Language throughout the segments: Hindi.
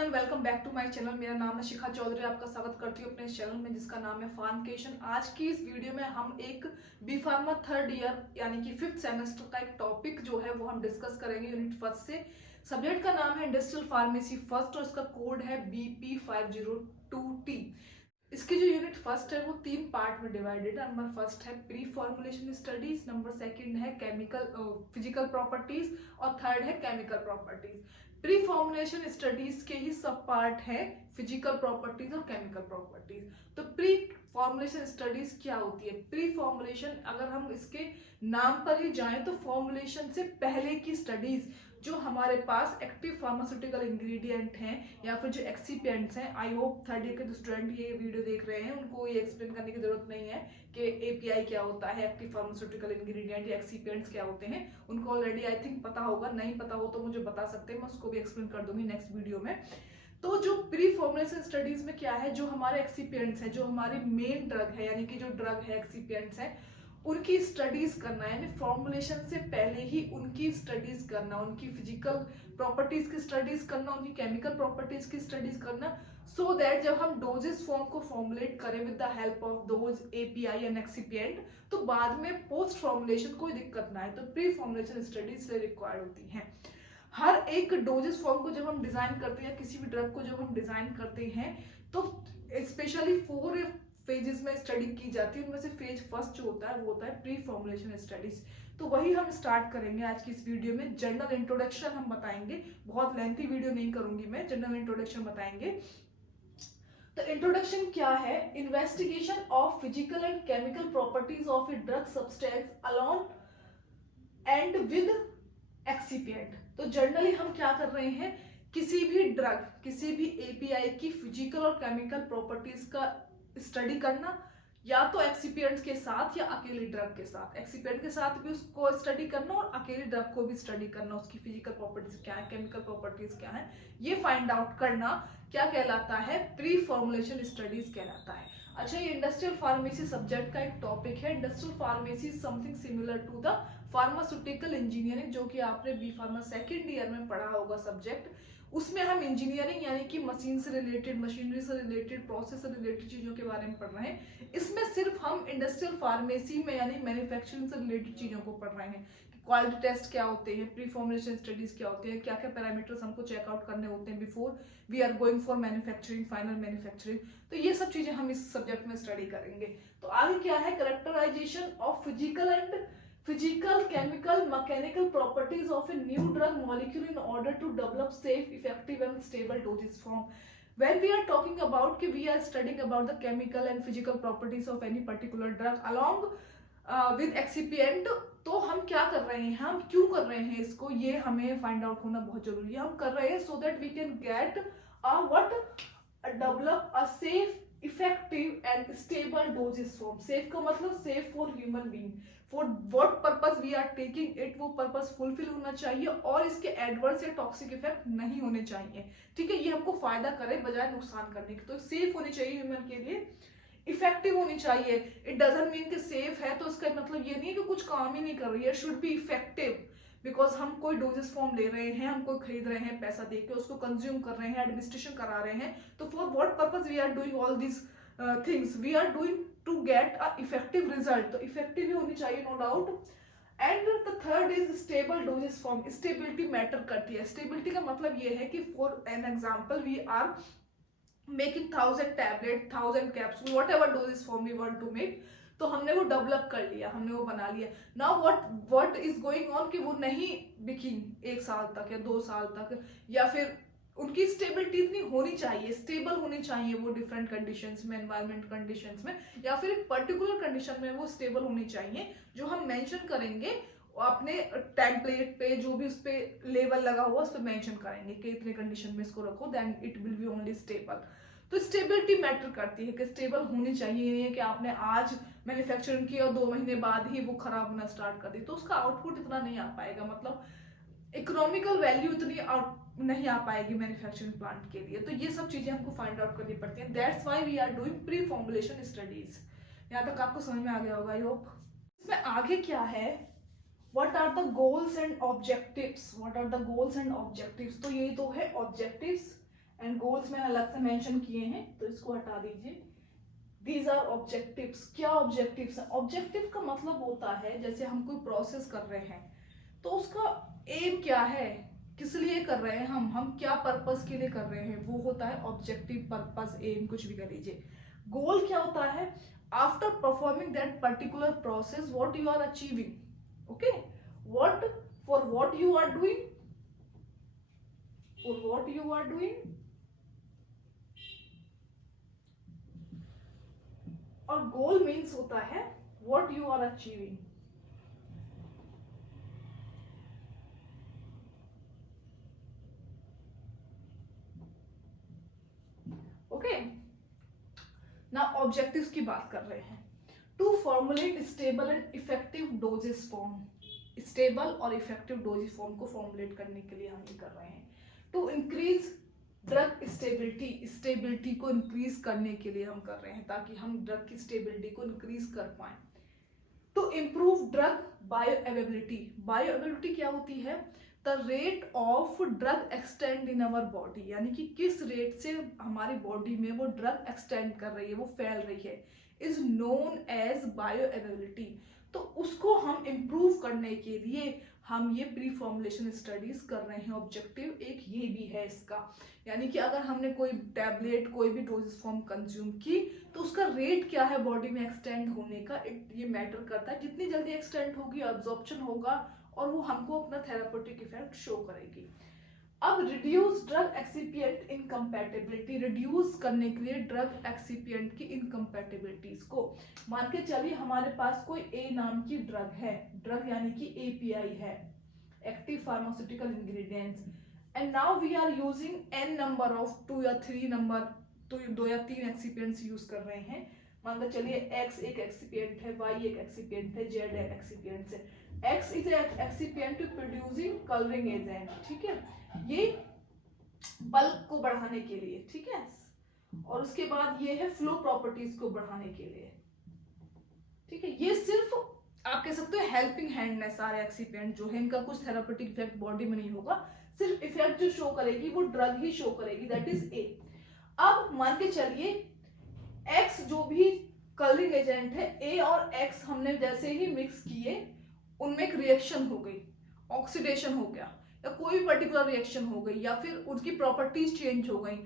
And welcome back to my channel. मेरा नाम है शिखा चौधरी। आपका स्वागत करती हूँ अपने इस चैनल में जिसका नाम है फार्मकेशन। आज की इस वीडियो में हम एक बी फार्मा थर्ड ईयर यानी कि 5th सेमेस्टर का एक टॉपिक जो है वो हम डिस्कस करेंगे यूनिट फर्स्ट से। सब्जेक्ट का नाम है इंडस्ट्रियल फार्मेसी फर्स्ट और इसका कोड है BP502T। इसकी जो यूनिट फर्स्ट है वो 3 पार्ट में डिवाइडेड है। नंबर फर्स्ट है pre formulation studies, number second है केमिकल फिजिकल प्रॉपर्टीज और थर्ड है chemical properties. Pre formulation studies के ही सब पार्ट है फिजिकल प्रॉपर्टीज और केमिकल प्रॉपर्टीज। तो प्री फॉर्मुलेशन स्टडीज क्या होती है? प्री फॉर्मुलेशन, अगर हम इसके नाम पर ही जाएं तो फॉर्मुलेशन से पहले की स्टडीज जो हमारे पास एक्टिव फार्मास्यूटिकल इंग्रेडिएंट हैं या फिर जो एक्सीपिएंट्स हैं। आई होप थर्ड ईयर के जो स्टूडेंट ये वीडियो देख रहे हैं उनको ये एक्सप्लेन करने की जरूरत नहीं है कि एपीआई क्या होता है, एक्टिव फार्मास्यूटिकल इंग्रेडिएंट या एक्सीपिएंट्स क्या होते हैं। उनको ऑलरेडी आई थिंक पता होगा, नहीं पता हो तो मुझे बता सकते हैं, मैं उसको भी एक्सप्लेन कर दूंगी नेक्स्ट वीडियो में। तो जो प्री फॉर्मुलेशन स्टडीज में क्या है, जो हमारे एक्सीपिएंट्स है, जो हमारे मेन ड्रग है यानी कि जो ड्रग है एक्सीपिएंट्स है उनकी स्टडीज करना है। यानी फॉर्मुलेशन से पहले ही उनकी स्टडीज करना, उनकी फिजिकल प्रॉपर्टीज की स्टडीज करना, उनकी केमिकल प्रॉपर्टीज की स्टडीज करना, सो दैट जब हम डोजेस फॉर्म को फॉर्मुलेट करें with the help of those API and excipient तो बाद में पोस्ट फॉर्मुलेशन कोई दिक्कत ना है। तो प्री फॉर्मुलेशन स्टडीज से रिक्वायर्ड होती हैं। हर एक डोजेस फॉर्म को जब हम डिजाइन करते हैं या किसी भी ड्रग को जब हम डिजाइन करते हैं तो स्पेशली 4 फेजेस में स्टडी की जाती है। उनमें से फेज फर्स्ट जो होता है वो होता है प्री फॉर्मुलेशन स्टडीज। तो वही हम स्टार्ट करेंगे आज की इस वीडियो में। जनरल इंट्रोडक्शन हम बताएंगे, बहुत लेंथी वीडियो नहीं करूंगी मैं, जनरल इंट्रोडक्शन बताएंगे। तो इंट्रोडक्शन क्या है? Investigation of physical and chemical properties of a drug substance alone and with excipient. तो जनरली हम क्या कर रहे हैं, किसी भी ड्रग, किसी भी एपीआई की फिजिकल और केमिकल प्रॉपर्टीज का स्टडी करना, या तो एक्सीपिएंट्स के साथ या अकेले ड्रग के साथ। एक्सीपिएंट के साथ भी उसको स्टडी करना और अकेले ड्रग को भी स्टडी करना, उसकी फिजिकल प्रॉपर्टीज क्या है, केमिकल प्रॉपर्टीज क्या है, ये फाइंड आउट करना क्या कहलाता है? प्री फॉर्मुलेशन स्टडीज कहलाता है। अच्छा, ये इंडस्ट्रियल फार्मेसी सब्जेक्ट का एक टॉपिक है। Industrial pharmacy something similar to the pharmaceutical engineering, जो कि आपने बी फार्मा सेकेंड ईयर में पढ़ा होगा सब्जेक्ट। उसमें हम इंजीनियरिंग यानी कि मशीन से रिलेटेड, मशीनरी से रिलेटेड, प्रोसेस से रिलेटेड चीजों के बारे में पढ़ रहे हैं। इसमें सिर्फ हम इंडस्ट्रियल फार्मेसी में यानी मैन्युफैक्चरिंग से रिलेटेड चीजों को पढ़ रहे हैं कि क्वालिटी टेस्ट क्या होते हैं, प्री फॉर्मुलेशन स्टडीज क्या होते हैं, क्या क्या पैरामीटर्स हमको चेकआउट करने होते हैं before we are going for manufacturing, final manufacturing. तो ये सब चीजें हम इस सब्जेक्ट में स्टडी करेंगे। तो आगे क्या है? Characterisation of physical, chemical, mechanical properties of a new drug molecule in order to develop safe, effective and stable dosage form. When we are talking about we are studying about the chemical and physical properties of any particular drug along with excipient, तो हम क्या कर रहे हैं, हम क्यों कर रहे हैं इसको, ये हमें फाइंड आउट होना बहुत जरूरी है। हम कर रहे हैं so that we can get develop a safe, effective and stable dosage form. Safe का मतलब safe for human being, for what purpose we are taking it, वो पर्पस फुलफिल होना चाहिए और इसके एडवर्स या टॉक्सिक इफेक्ट नहीं होने चाहिए। ठीक है, ये हमको फायदा करे बजाय नुकसान करने के। तो सेफ होनी चाहिए ह्यूमन के लिए, इफेक्टिव होनी चाहिए। इट डजंट मीन कि सेफ है तो इसका मतलब ये नहीं है कि कुछ काम ही नहीं कर रही है। शुड बी इफेक्टिव, बिकॉज हम कोई डोजेस फॉर्म ले रहे हैं, हम कोई खरीद रहे हैं पैसा दे के, उसको कंज्यूम कर रहे हैं, एडमिनिस्ट्रेशन करा रहे हैं। तो for what purpose we are doing all this things, we are doing to get a effective result. तो इफेक्टिव ही होनी चाहिए, no doubt. And the third is stable dosage form. Stability matter करती है। स्टेबिलिटी का मतलब ये है कि for an example we are making 1000 tablet, 1000 capsule, whatever dosage form we want to make, तो हमने वो डेवलप कर लिया, हमने वो बना लिया। Now what is going on कि वो नहीं बिकी 1 साल तक या 2 साल तक, या फिर उनकी स्टेबिलिटी इतनी होनी चाहिए, स्टेबल होनी चाहिए वो डिफरेंट कंडीशंस में, एनवायरमेंट कंडीशंस में, या फिर एक पर्टिकुलर कंडीशन में वो स्टेबल होनी चाहिए जो हम मेंशन करेंगे अपने टेम्पलेट पे, जो भी उस पे लेवल लगा हुआ उस पे मेंशन करेंगे कि इतने कंडीशन में इसको रखो, then it will be only stable. तो स्टेबिलिटी मैटर करती है कि स्टेबल होनी चाहिए। ये नहीं है कि आपने आज मैन्युफैक्चरिंग की और 2 महीने बाद ही वो खराब होना स्टार्ट कर दी, तो उसका आउटपुट इतना नहीं आ पाएगा, मतलब इकोनॉमिकल वैल्यू इतनी नहीं आ पाएगी मैन्युफैक्चरिंग प्लांट के लिए। तो ये सब चीजें हमको फाइंड आउट करनी पड़ती हैं। That's why we are doing preformulation studies. यहाँ तक आपको समझ में आ गया होगा आई होप। इसमें आगे क्या है, what are the goals and objectives, what are the goals and objectives. तो ये तो है ऑब्जेक्टिव्स एंड गोल्स मैंने अलग से मेंशन किए हैं तो इसको हटा दीजिए। These are objectives. क्या ऑब्जेक्टिव्स है? ऑब्जेक्टिव का मतलब होता है जैसे हम कोई प्रोसेस कर रहे हैं तो उसका एम क्या है, किस लिए कर रहे हैं, हम क्या पर्पस के लिए कर रहे हैं, वो होता है ऑब्जेक्टिव, पर्पस, एम, कुछ भी कर लीजिए। गोल क्या होता है? After performing that particular process what you are achieving. Okay, what for what you are doing, for what you are doing, और गोल मीन्स होता है what you are achieving. Okay, ना ऑब्जेक्टिव्स की बात कर रहे हैं। To formulate stable and effective dosage form, stable और इफेक्टिव डोजेस फॉर्म को फॉर्मुलेट करने के लिए हम ये कर रहे हैं। To increase drug stability, stability को इंक्रीज करने के लिए हम कर रहे हैं ताकि हम ड्रग की स्टेबिलिटी को इंक्रीज कर पाए। To improve drug bioavailability, bioavailability क्या होती है? The rate of drug extend in our body, यानी कि किस रेट से हमारी बॉडी में वो ड्रग एक्सटेंड कर रही है, वो फैल रही है, is known as bioavailability. तो उसको हम इम्प्रूव करने के लिए हम ये प्री फॉर्मुलेशन स्टडीज कर रहे हैं। ऑब्जेक्टिव एक ये भी है इसका, यानी कि अगर हमने कोई टैबलेट, कोई भी डोजेस फॉर्म कंज्यूम की तो उसका रेट क्या है बॉडी में एक्सटेंड होने का, ये मैटर करता है। जितनी जल्दी एक्सटेंड होगी, अब्जॉर्प्शन होगा और वो हमको अपना थेरापेटिक इफेक्ट शो करेगी। अब reduce drug excipient incompatibility, reduce करने के लिए ड्रग एक्सिपिएंट की इनकम्पैटिबिलिटीज को, मान के चलिए हमारे पास कोई ए नाम की ड्रग है, ड्रग यानी कि एपीआई है, active pharmaceutical ingredients, and now we are using an number of 2 या 3 नंबर, तो 2 या 3 एक्सिपिएंट्स यूज कर रहे हैं। मान के चलिए एक्स एक एक्सिपिएंट है, वाई एक एक्सिपिएंट है, जेड एक एक्सिपिएंट है। X is excipient to producing colouring agent, ठीक है, ये बल्क को बढ़ाने के लिए, ठीक है, और उसके बाद ये है फ्लो प्रॉपर्टीज को बढ़ाने के लिए, ठीक है। ये सिर्फ आप कह सकते हो हेल्पिंग हैंड है सारे एक्सिपिएंट जो है, इनका कुछ थेरापेटिक इफेक्ट बॉडी में नहीं होगा, सिर्फ इफेक्ट जो शो करेगी वो ड्रग ही शो करेगी, दैट इज ए। अब मान के चलिए एक्स जो भी कलरिंग एजेंट है, ए और एक्स हमने जैसे ही मिक्स किए उनमें एक रिएक्शन हो गई, ऑक्सीडेशन हो गया, या कोई भी पर्टिकुलर रिएक्शन हो गई, या फिर उनकी प्रॉपर्टीज चेंज हो गई,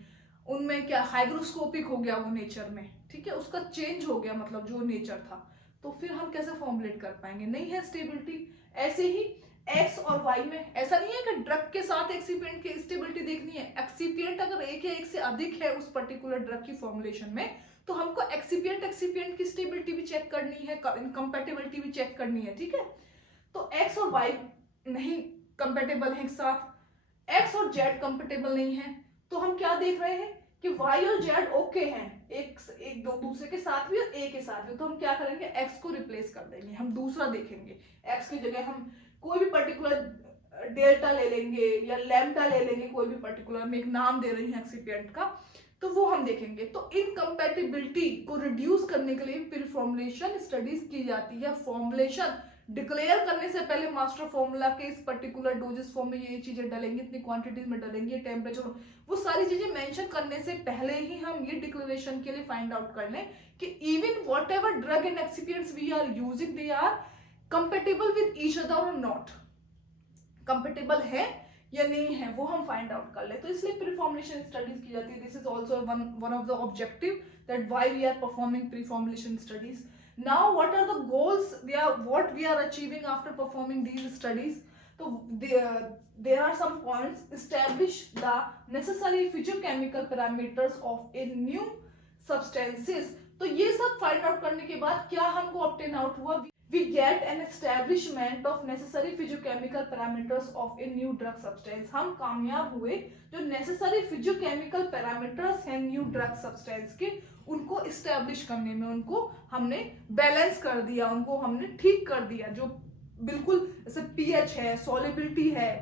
उनमें क्या हाइग्रोस्कोपिक हो गया वो नेचर में, ठीक है, उसका चेंज हो गया मतलब जो नेचर था, तो फिर हम कैसे फॉर्मुलेट कर पाएंगे? नहीं है स्टेबिलिटी। ऐसे ही एक्स और वाई में ऐसा नहीं है कि ड्रग के साथ एक्सिपिएंट की स्टेबिलिटी देखनी है, एक्सिपिएंट अगर एक या एक से अधिक है उस पर्टिकुलर ड्रग की फॉर्मुलेशन में तो हमको एक्सिपिएंट की स्टेबिलिटी भी चेक करनी है, इनकम्पैटिबिलिटी भी चेक करनी है, ठीक है। तो एक्स और वाई नहीं कंपेटेबल है एक साथ, एक्स और जेड कंपेटेबल नहीं है, तो हम क्या देख रहे हैं कि वाई और जेड ओके हैं, एक दो दूसरे के साथ भी और ए के साथ भी, तो हम क्या करेंगे, एक्स को रिप्लेस कर देंगे, हम दूसरा देखेंगे, एक्स की जगह हम कोई भी पर्टिकुलर डेल्टा ले लेंगे या लैम्डा ले लेंगे, कोई भी पर्टिकुलर, में एक नाम दे रही है एक्सिपिएंट का, तो वो हम देखेंगे। तो इनकम्पैटिबिलिटी को रिड्यूस करने के लिए प्री फॉर्मुलेशन स्टडीज की जाती है। फॉर्मुलेशन डिक्लेयर करने से पहले मास्टर फॉर्मूला के इस पर्टिकुलर डोजेस फॉर्म में ये चीजें डालेंगे, इतनी क्वांटिटीज में डालेंगे, टेम्परेचर, वो सारी चीजें मेंशन करने से पहले ही हम ये डिक्लेरेशन के लिए फाइंड आउट कर लें कि even whatever drug and excipients we are using they are compatible with each other और नॉट, कंपेटेबल है या नहीं है वो हम फाइंड आउट कर ले। तो इसलिए प्री फॉर्मुलेशन स्टडीज की जाती है। This is also one of the objective that why we are performing preformulation studies. Now what are the goals, what we are achieving after performing these studies? So there are some points. Establish the necessary physiochemical parameters of a new substances. तो ये सब फाइंड आउट करने के बाद क्या हमको ऑब्टेन आउट हुआ? We get an establishment of necessary physiochemical parameters of a new drug substance. हम कामयाब हुए जो necessary physiochemical parameters हैं new drug substance के, उनको इस्टेब्लिश करने में, उनको हमने बैलेंस कर दिया, उनको हमने ठीक कर दिया, जो बिल्कुल जैसे पीएच है, सॉल्युबिलिटी है,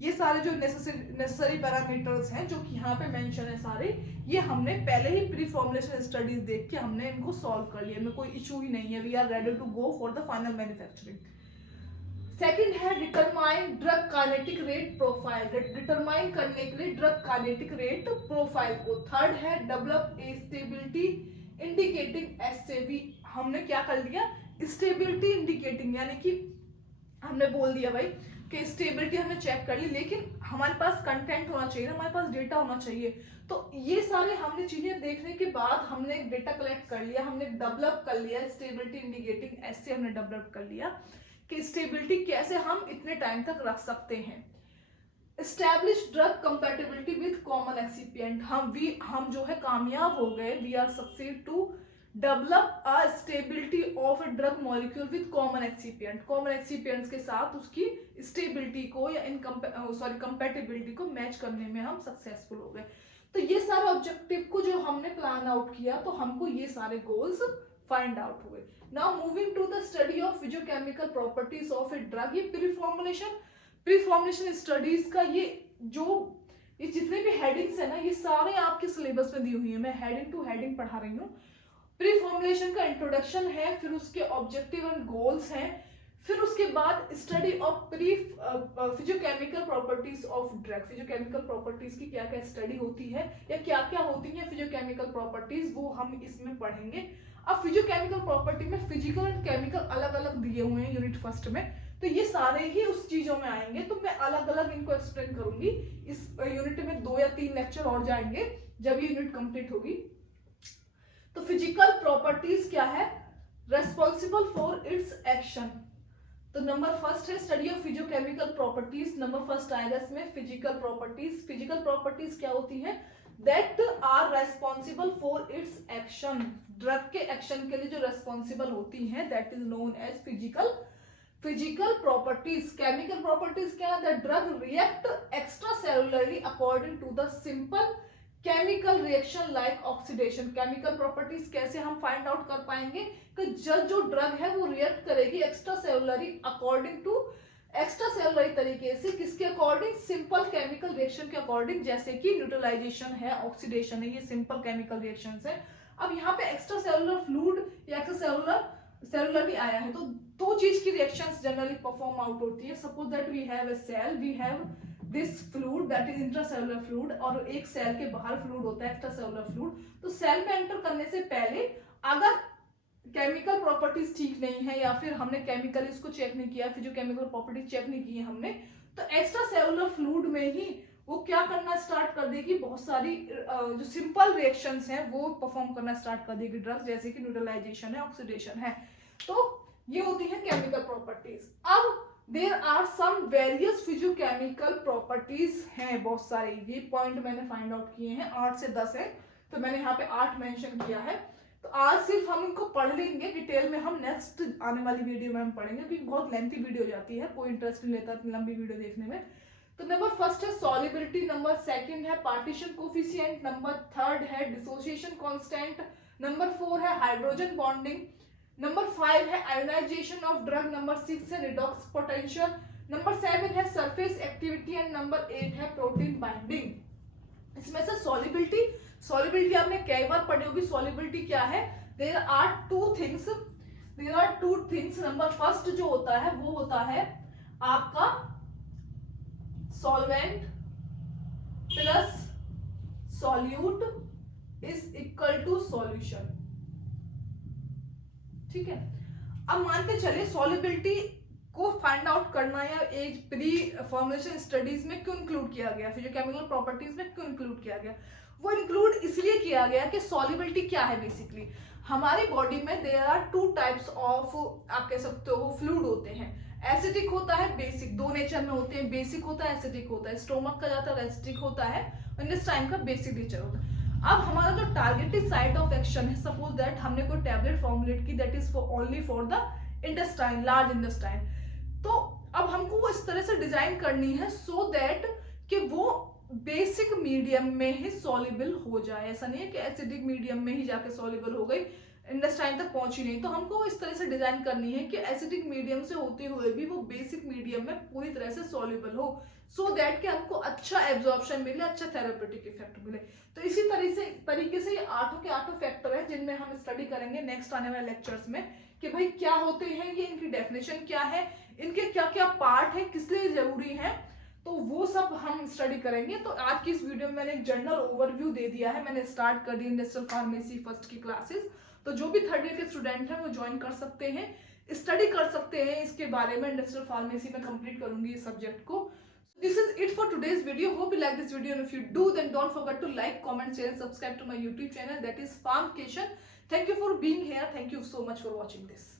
ये सारे जो नेसेसरी पैरामीटर्स हैं जो कि यहाँ पे मेंशन है सारे, ये हमने पहले ही प्री फॉर्मुलेशन स्टडीज देख के हमने इनको सॉल्व कर लिया, में कोई इशू ही नहीं है। We are ready to go for the final manufacturing. Second है determine drug kinetic rate profile, determine करने के लिए ड्रग काइनेटिक रेट प्रोफाइल को। थर्ड है develop a stability indicating SAV, हमने क्या कर लिया, स्टेबिलिटी इंडिकेटिंग, यानी कि हमने बोल दिया भाई कि स्टेबिलिटी हमने चेक कर ली, लेकिन हमारे पास कंटेंट होना चाहिए, हमारे पास डेटा होना चाहिए। तो ये सारे हमने चीजें देखने के बाद हमने डेटा कलेक्ट कर लिया, हमने डेवलप कर लिया स्टेबिलिटी इंडिकेटिंग ऐसे हमने डेवलप कर लिया कि स्टेबिलिटी कैसे हम इतने टाइम तक रख सकते हैं। Establish drug compatibility with common excipient, हम जो है कामयाब हो गए, we are succeed to develop a stability of a drug molecule with common excipient, common excipients के साथ उसकी स्टेबिलिटी को या कंपैटिबिलिटी को मैच करने में हम सक्सेसफुल हो गए। तो ये सारे ऑब्जेक्टिव को जो हमने प्लान आउट किया तो हमको ये सारे गोल्स फाइंड आउट हुए। Now moving to the study of physicochemical properties of a drug, ये प्रीफॉर्मुलेशन स्टडीज का ये जितने भी हेडिंग्स है ना, ये सारे आपके सिलेबस में दी हुई है, मैं हेडिंग टू हेडिंग पढ़ा रही हूँ। प्री फॉर्मुलेशन का इंट्रोडक्शन है, फिर उसके ऑब्जेक्टिव एंड गोल्स हैं, फिर उसके बाद study of physicochemical properties of drug, physicochemical properties की क्या क्या स्टडी होती है या क्या क्या होती है फिजियोकेमिकल प्रॉपर्टीज, वो हम इसमें पढ़ेंगे। अब फिजियोकेमिकल प्रॉपर्टी में फिजिकल एंड केमिकल अलग अलग दिए हुए हैं यूनिट फर्स्ट में, तो ये सारे ही उस चीजों में आएंगे, तो मैं अलग अलग इनको एक्सप्लेन करूंगी। इस यूनिट में 2 या 3 लेक्चर और जाएंगे जब ये यूनिट कंप्लीट होगी। तो फिजिकल प्रॉपर्टीज क्या है, रेस्पॉन्सिबल फॉर इट्स एक्शन। तो नंबर फर्स्ट है study of physicochemical properties, number first आएगा इसमें फिजिकल प्रॉपर्टीज। फिजिकल प्रॉपर्टीज क्या होती है, that are responsible for its action, drug के एक्शन के लिए जो रेस्पॉन्सिबल होती हैं, that is known as physical properties. Chemical properties क्या है, the drug react extracellularly according to the simple chemical reaction like oxidation. Chemical properties कैसे हम फाइंड आउट कर पाएंगे कि जो ड्रग है वो रिएक्ट करेगी एक्स्ट्रा सेलुलरी अकॉर्डिंग टू एक्स्ट्रा सेलुलरी तरीके से, किसके अकॉर्डिंग, सिंपल केमिकल रिएक्शन के अकॉर्डिंग, जैसे कि न्यूट्रलाइजेशन है, ऑक्सीडेशन है, ये सिंपल केमिकल रिएक्शंस है। अब यहाँ पे एक्स्ट्रा सेलुलर फ्लूइड या एक्स्ट्रा सेलुलरली आया है, तो 2 चीज की रिएक्शंस जनरली परफॉर्म आउट होती है। Suppose that we have a cell, we have this fluid that is intracellular fluid, और एक सेल के बाहर फ्लूइड होता है एक्स्ट्रासेलुलर फ्लूइड। तो सेल में एंटर करने से पहले अगर केमिकल प्रॉपर्टीज ठीक नहीं है या फिर हमने केमिकल इसको चेक नहीं किया, फिर जो केमिकल प्रॉपर्टीज चेक नहीं की है हमने, तो एक्स्ट्रासेलुलर फ्लूइड में ही वो क्या करना स्टार्ट कर देगी, बहुत सारी जो सिंपल रिएक्शंस हैं वो परफॉर्म करना स्टार्ट कर देगी ड्रग, जैसे कि न्यूट्रलाइजेशन है, ऑक्सीडेशन है। तो ये होती है केमिकल प्रॉपर्टीज। अब there are some various physicochemical properties हैं, बहुत सारे, ये पॉइंट मैंने फाइंड आउट किए हैं, 8 से 10 है, तो मैंने यहाँ पे 8 मेंशन किया है। तो आज सिर्फ हम इनको पढ़ लेंगे, डिटेल में हम नेक्स्ट आने वाली वीडियो में हम पढ़ेंगे, क्योंकि बहुत लेंथी वीडियो जाती है, कोई इंटरेस्ट नहीं लेता लंबी वीडियो देखने में। तो नंबर फर्स्ट है सॉल्युबिलिटी, नंबर सेकंड है पार्टीशन कोफिशिएंट, नंबर थर्ड है डिसोसिएशन कांस्टेंट, नंबर 4 है हाइड्रोजन बॉन्डिंग, नंबर 5 है आयोनाइजेशन ऑफ ड्रग, नंबर 6 है रिडॉक्स पोटेंशियल, नंबर 7 है सरफेस एक्टिविटी एंड नंबर 8 है प्रोटीन बाइंडिंग। इसमें से सॉल्युबिलिटी आपने कई बार पढ़ी होगी। सॉल्युबिलिटी क्या है, there are two things. Number first जो होता है वो होता है आपका solvent plus solute is equal to solution, ठीक है। अब मानते चले सॉल्युबिलिटी को फाइंड आउट करना या एक प्री फॉर्मुलेशन स्टडीज में क्यों इंक्लूड किया गया, फिर जो केमिकल प्रॉपर्टीज में क्यों इंक्लूड किया गया, वो इंक्लूड इसलिए किया गया कि सॉल्युबिलिटी क्या है, बेसिकली हमारी बॉडी में देयर आर 2 टाइप्स ऑफ, आप कह सकते हो फ्लूइड होते हैं, एसिडिक होता है, बेसिक, 2 नेचर में होते हैं, बेसिक होता है, एसिडिक होता है, स्टोमक का ज्यादातर एसिडिक होता है, इंटेस्टाइन का बेसिक नेचर होता है। अब हमारा जो टारगेटेड साइट ऑफ एक्शन है, सपोज दैट हमने कोई टैबलेट फॉर्मुलेट की that is only for the intestine, large intestine, तो अब हमको वो इस तरह से डिजाइन करनी है सो दैट कि वो बेसिक मीडियम में ही सॉल्युबल हो जाए। ऐसा नहीं है कि एसिडिक मीडियम में ही जाके सॉल्युबल हो गई, इंटेस्टाइन तक पहुंची नहीं, तो हमको इस तरह से डिजाइन करनी है कि एसिडिक मीडियम से होते हुए भी वो बेसिक मीडियम में पूरी तरह से सॉल्युबल हो, सो दैट कि हमको अच्छा एब्जॉर्प्शन मिले, अच्छा थेरेपेटिक इफेक्ट मिले। तो इसी तरीके से ये 8 के 8 फैक्टर है जिनमें हम स्टडी करेंगे नेक्स्ट आने वाले लेक्चर्स में कि भाई क्या होते हैं ये, इनकी डेफिनेशन क्या है, इनके क्या क्या पार्ट है, किस लिए जरूरी है, तो वो सब हम स्टडी करेंगे। तो आज की इस वीडियो में मैंने एक जनरल ओवरव्यू दे दिया है, मैंने स्टार्ट कर दी इंडस्ट्रियल फार्मेसी फर्स्ट की क्लासेस। तो जो भी थर्ड ईयर के स्टूडेंट हैं वो ज्वाइन कर सकते हैं, स्टडी कर सकते हैं इसके बारे में। इंडस्ट्रियल फार्मेसी में कंप्लीट करूंगी इस सब्जेक्ट को। This is it for today's video. Hope you like this video, and if you do, then don't forget to like, comment, share, and subscribe to my YouTube channel, that is Farmcation. Thank you for being here. Thank you so much for watching this.